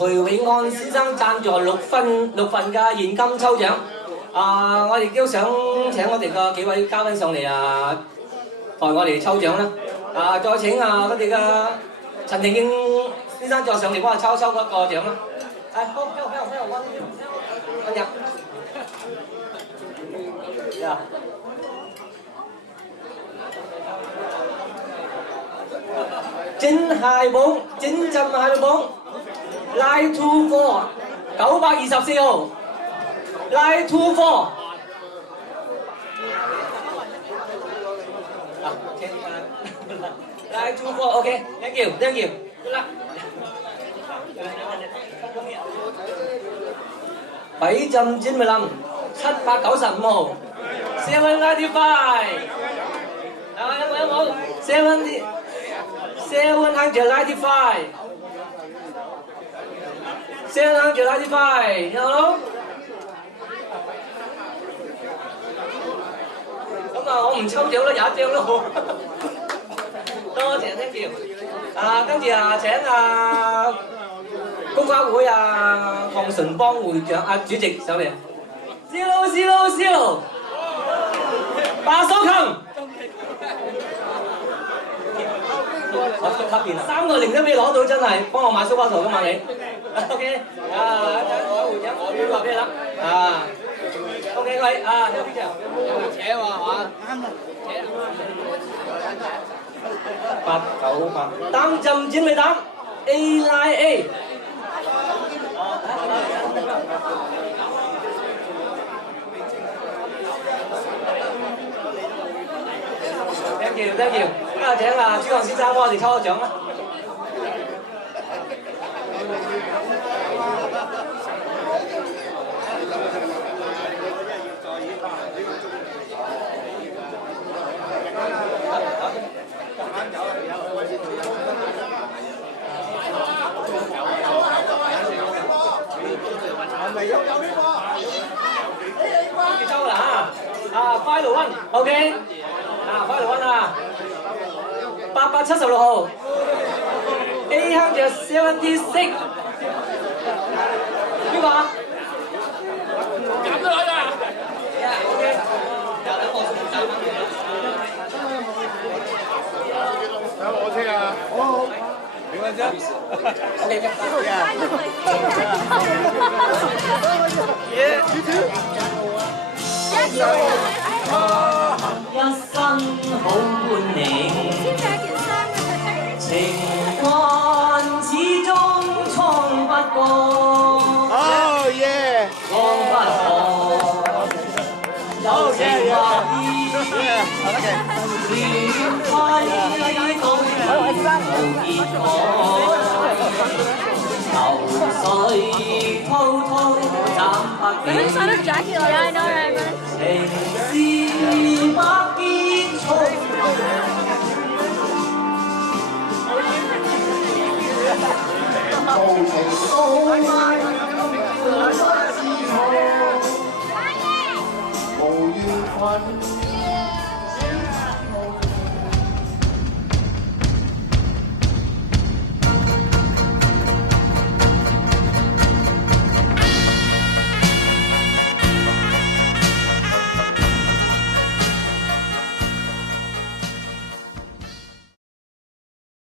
徐永安先生贊助6份嘅現金抽獎。我哋都想請我哋嘅幾位嘉賓上嚟代我哋抽獎啦。再請我哋嘅陳庭英先生再上嚟幫我抽嗰個獎啦。好，温入。真鞋帽，真浸鞋帽 ，Line 24 924號 ，Line 24。Line 24 ，OK，thank you，得啦。米浸尖咪冧795號 ，795。有冇795？ 795，有冇？咁我唔抽獎啦，廿一張都好。多謝 thank you。跟住請公關會項順邦會長主席上嚟。Zero，白手琴。我出卡片啦，3個0都俾你攞到，真係幫我買蘇巴圖噶嘛你 ？OK， 我會長我話俾你啦，OK 各位有邊場？扯喎係嘛？啱啦，扯。898，擔浸剪未擔 ？A line A。Thank you。請朱雄先生幫我哋抽個獎啦。抽啦Final One，OK，Final One 876號 A 香就76，邊個啊？減咗佢啊！OK， 又等我送走翻嚟。我聽啊！好，明白啫。OK， You too。一生好伴你。情關始終衝不過，放不過，有情話意，亂揮都無結果，流水滔滔斬不斷，情是百結束。